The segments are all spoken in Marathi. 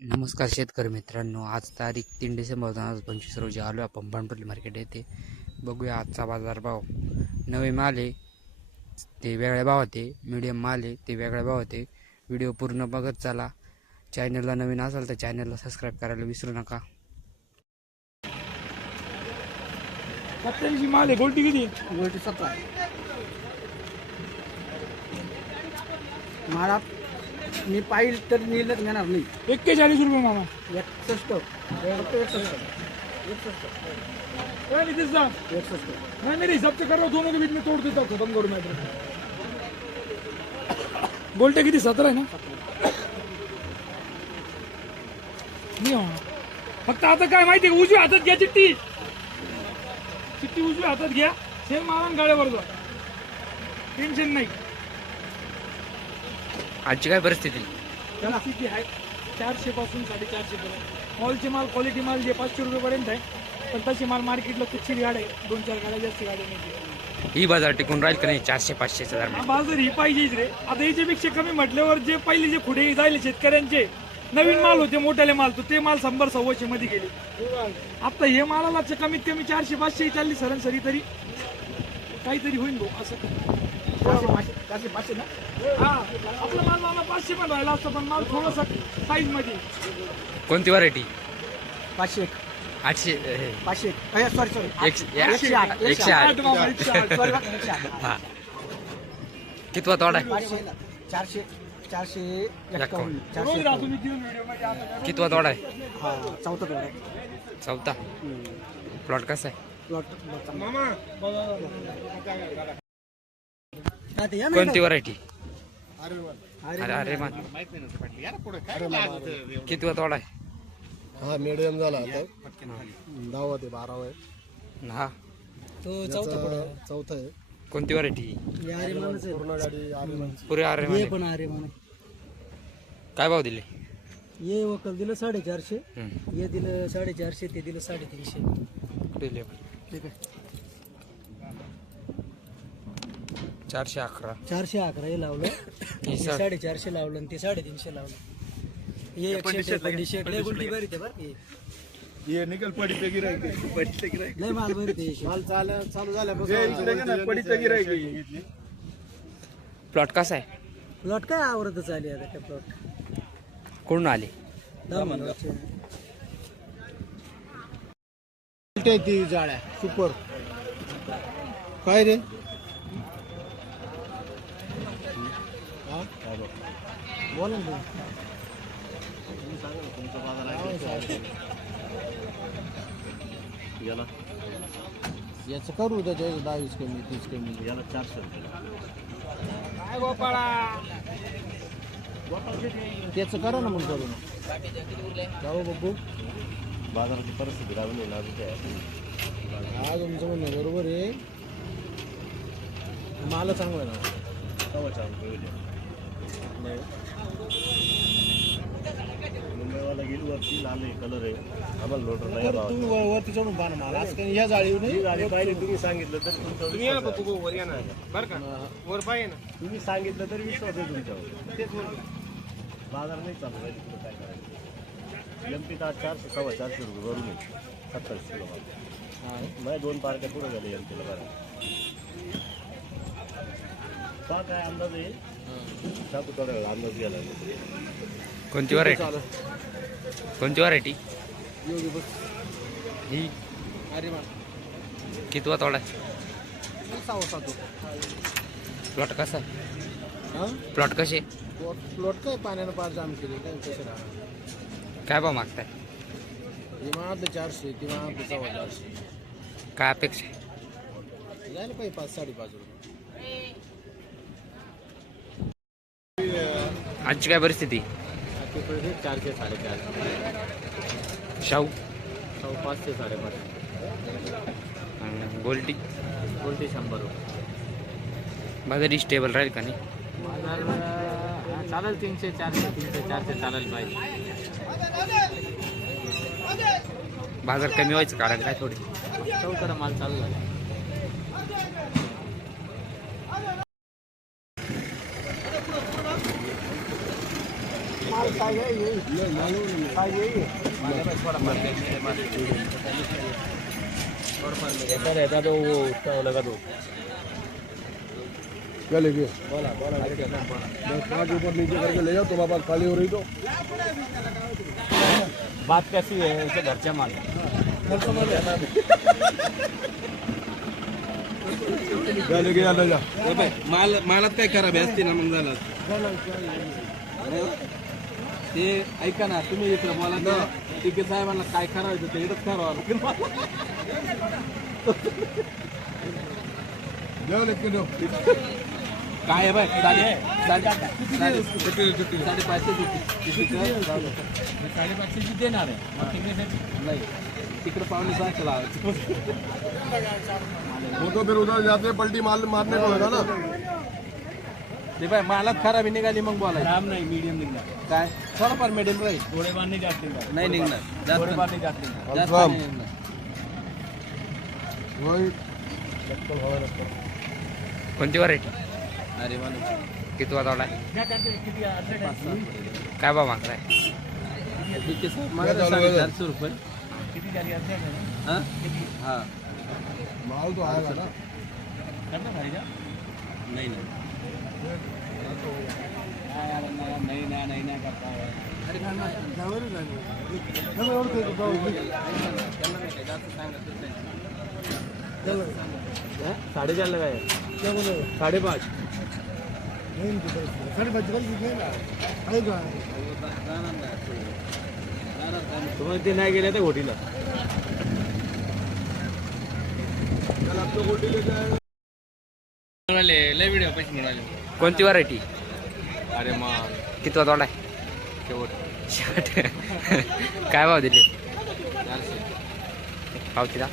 नमस्कार शेतकरी मित्रांनो, आज तारीख 3 डिसेंबर 2025 रोजी आलो आपण भांडुर्ली मार्केट येथे. बघूया आजचा बाजारभाव. नवे माल आहे ते वेगळ्या भावात आहे, मीडियम माल आहे ते वेगळ्या भावात आहे. व्हिडिओ पूर्ण बघत चला. चॅनलला नवीन असाल तर चॅनलला सबस्क्राईब करायला विसरू नका. सत्याऐंशी माल आहे. गोल्टी किती? गोल्टी 17 मला मी पाहिल तर नीलच घेणार नाही. 41 रुपये मामा. 61 फक्त 61 नहीं दिस दा 61 मैं मेरे हिसाब से कर रहा हूँ, दोनों के बीच में तोड़ देता हूँ, खत्म करूँ मैं. गोल्टे किती? 17 आहे ना. नाही हो. फक्त आता काय माहिती आहे, उजव्या हातात घ्या चिठ्ठी. चिठ्ठी उजव्या हातात घ्या, सेम मारून गाड्यावर जा, टेन्शन नाही. आजची काय परिस्थिती? परिस्थिती आहे 400 पासून 450 पर्यंत. मॉलचे माल, क्वालिटी माल जे 500 रुपयेपर्यंत आहे, पण तसे माल मार्केटला कुठची गाड्या आहे, 2-4 गाड्या, जास्त गाड्या नाही. ही बाजार टिकून राहील का नाही? 400-500 दरम्यान बाजार ही पाहिजेच रे. आता याच्यापेक्षा कमी म्हटल्यावर जे पहिले जे पुढे जायले शेतकऱ्यांचे नवीन माल होते, मोठ्याले माल, तो ते माल 100-125 मध्ये गेले. आता हे मालाला कमीत कमी 400-500 चालली सरासरी, तरी काहीतरी होईल भाऊ असं. 400 ना. हा, आपला माल मामा 500 पण राहिला असतं, पण माल थोडासा साईज मध्ये. कोणती व्हरायटी? 501 800 501 सॉरी 108 108 मामा, 108. सॉरी 108 हा. कितवा तोडा आहे? 400 451 रोज राहतो मी घेऊन व्हिडिओ मध्ये. आता कितवा तोडा आहे? हा चौथा तोडा आहे. चौथा. प्लॉट कसा आहे? प्लॉट मामा कोणती व्हरायटी? अरे अरे मान. कितवा तोडा आहे? हा मीडियम झाला आता. 10 ते 12 आहे. हा. तो चौथा आहे. कोणती व्हरायटी? पूर्ण गाडी आर्यमानची. पुरे अरे मान. पण अरे मान काय भाव दिले? ये वकल दिलं 450, हम्म. ये दिलं 450, ते दिलं 350. कुठे दिले? ठीक आहे. 411. 411 हे लावलं, हे हे 450 लावलं आणि ते 350 लावलं. हे 150 लय गुंडी बरी ते बरं हे. ये निकल पडी पे गिरायक. लय माल बरी ते माल चालू झाल्यापासून पडी पे गिरायक. प्लॉट कसा आहे? प्लॉट काय आवडतच आली आता त्या प्लॉट. कोण आले? ती जाळ्या सुपर काय रे? हा बोला ना. याचं करू त्याच्या 10-20 कमी 30 कमी. याला 400 काय गोपाळा, त्याचं करा ना मग करून. जाऊ बघू. बाजाराची परिस्थिती लागली ना. हा तुमचं म्हणणं बरोबर आहे. माल चांगला आहे ना. मुंबईवाला गेली वरती, लाल कलर आहे, आम्हाला लोटर नाही तर तुम्ही वरती चढून पाहा ना माल. आज काही ह्या जाळीवर नाही. गाडी पाहिली तुम्ही सांगितलं तर तुम्ही या ना तू वर या ना, बरं का, वर पाहिजे ना. तुम्ही सांगितलं तरी विश्वास आहे तुमच्यावर. तेच बोलतो. बाजार नाही चालू आहे, तिकडे काय करायचं. एमपीत आज 400-450 रुपये भरून येईल 27 किलो माल. माझ्या 2 पार्ट्या पुढे झाले एमपीला. बरं का काय अंदाज आहे? टाकू थोड्या वेळ अंदाज घ्यायला. कोणती व्हरायटी? कोणती व्हरायटी? योगी बस. ही अरे मान कितवा तोडा आहे? 6-7. प्लॉट कसा आहे? हा प्लॉट कसे? प्लॉट काय पाण्यानं पार जाम केले काय कसं राहणार. काय भाव मागताय? हे आपलं 400 किंवा आपलं 450. काय अपेक्षा आहे? जायला पाहिजे 5-5.5 रुपये. आजची काय परिस्थिती? 400-450. शाहू 5 ते 5.5. गोल्टी कोणते 100 रुपये. बाजारी स्टेबल राहील का नाही? चालेल 300-400 चालेल पाहिजे. बाजार कमी व्हायचं कारण काय? थोडी चौथरा माल चालू झाला. माल काय आहे? क्या लेके बस 5 ऊपर नीचे करके ले जाओ तो बाबा खाली हो रही तो बात कैसी है ऐसे घरच्या माल क्या लेके जा ले जा मालात काय खराब असते ना मग झालं ते ऐका ना तुम्ही इकडे बोला ना टिके साहेबांना काय करायचं ते इथंच करावं जाओ लेके जाओ काय आहे बाय साडेपाचशे साडेपाचशेची देणार आहे नाही तिकडे पावणे 600 लावायचं वो तो फिर उधर जाते पलटी माल मारने को होगा ना ते बाय मालात खराबी निघाली मग बोलायचं खराब नाही मीडियम निघणार काय थोडंफार मीडियम राहील थोडेफार नाही जास्त नाही निघणार जास्त नाही जास्त नाही निघणार वही कोणती व्हरायटी अरे मला किती वाजवला काय भाव मागताय मला 450 रुपये हाँ हाँ माल तो आएगा ना नहीं नहीं करता साढ़े 4 लगाए 5.5 तुम्ही ते नाही गेले तर घोटीला लय व्हिडिओ पैसे मिळाले कोणती व्हरायटी अरे मग किती वाजवलाय शेवट काय भाव दिले 400 पावतीला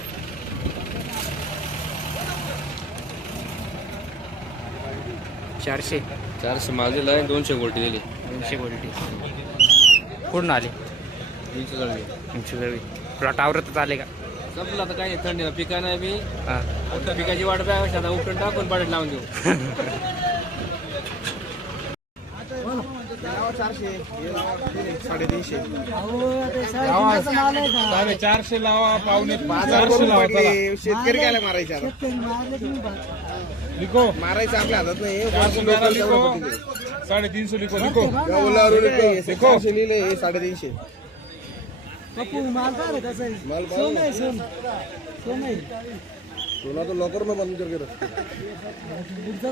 400 माल दिला 200 गोल्टी दिली 200 क्वालिटी पूर्ण आले 200 प्लॉट आवरतच आले का संपलं आता काय थंडीला पिका नाही बी हां पिकाची वाट बघायची आता उपटून टाकून पाडत लावून देऊ 450 लावा पावणे 400 लावा शेतकरी काय मारायचे लिखो मारायचं आपल्या हातात नाही 350 लिखो लिखो देखो लिहिले 350 सोना तो लॉकर में बंद करके रखते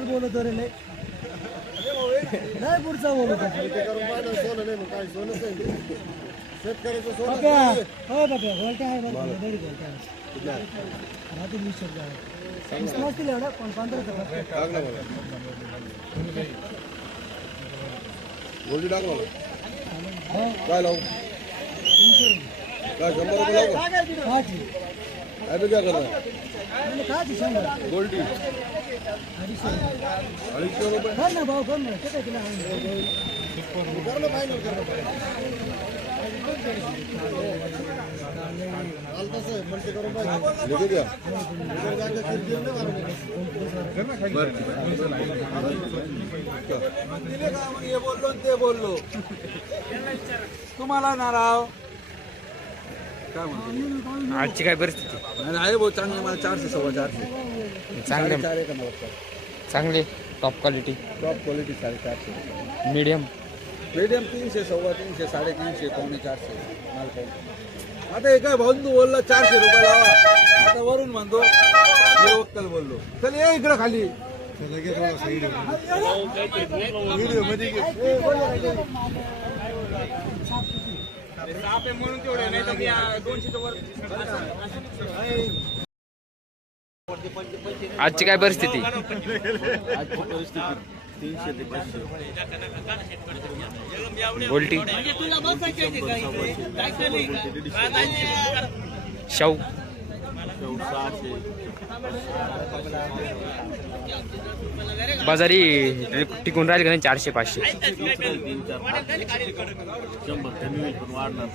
बोलतो रे नाही पुढचा बोलतो शेतकऱ्याचं सोनं हो बाबा बोलता आहे बरी बोलता आहे रात्री 20 रुपये नसतील एवढं पण 15 टाक ना मला गोल्डी टाक मला काय लावू काय 100 रुपये लावू का? अभी क्या करना है गोल्डी 250 रुपये ना भाऊ कोण नाही ते काय तुला लिखो क्या हे बोललो ते बोललो तुम्हाला नाराव काय म्हणतो आजची काय परिस्थिती आहे भाऊ चांगले मला 400 450 चांगले चांगले top quality top quality 450 medium medium 300 350 350 पावणे 400 माल पाहून आता हे काय भाऊ तू बोलला 400 रुपये लावा आता वरून म्हणतो हे वक्कल बोललो चल ये इकडे खाली म्हणून तेवढे नाही तर मी 200 वर आजची काय परिस्थिती आजची परिस्थिती 300 ते 500 गोल्टी शाहू 600 बाजारी टिकून राहील का नाही 400 500 300 400 100 कमी होईल पण वाढणार